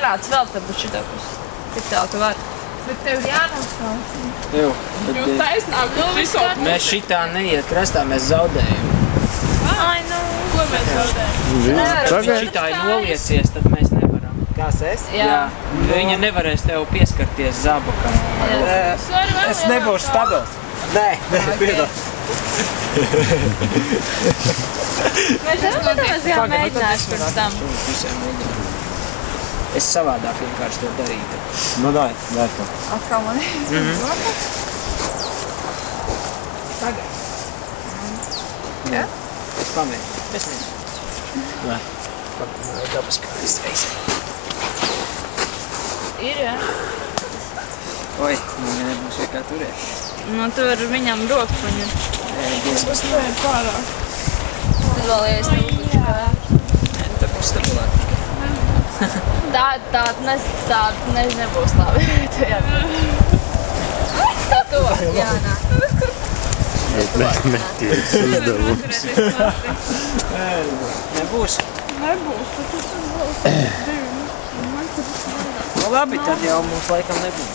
parāds vēl te būs šitapus. Tik tā tu vari. Bet tev jānosauc. Jū. Jūs taisnāk, visu. Mēs šitā neiet krastā, mēs zaudējam. Ai, nu. Ko mēs zaudējam? Ja šitā ir noliecies, tad mēs nevaram. Kas es? Jā. Viņa nevarēs tev pieskarties zabakam. Es nebūšu stabils. Nē, piedod. Mēs mēģināšu pirms tam. Es savādāk vienkārši to darītu. Nu, dai to. Atkal man Tagad. Jā? Es pamēģinu. Es nezinu. Nē. Dabas kājas reizē. Ir, jā. Oi, man nebūs kā turēt. Nu, tur viņam rokas paņem. Tas vēl ir pārāk. Tad vēl iesnīt. Nē, tā būs stabilāk. Tā nebūs labi. Tā to, jā, nā. Meties uzdevums. Nebūs? Nebūs, bet tas būs divi. Nu labi, tad jau mums laikam nebūs.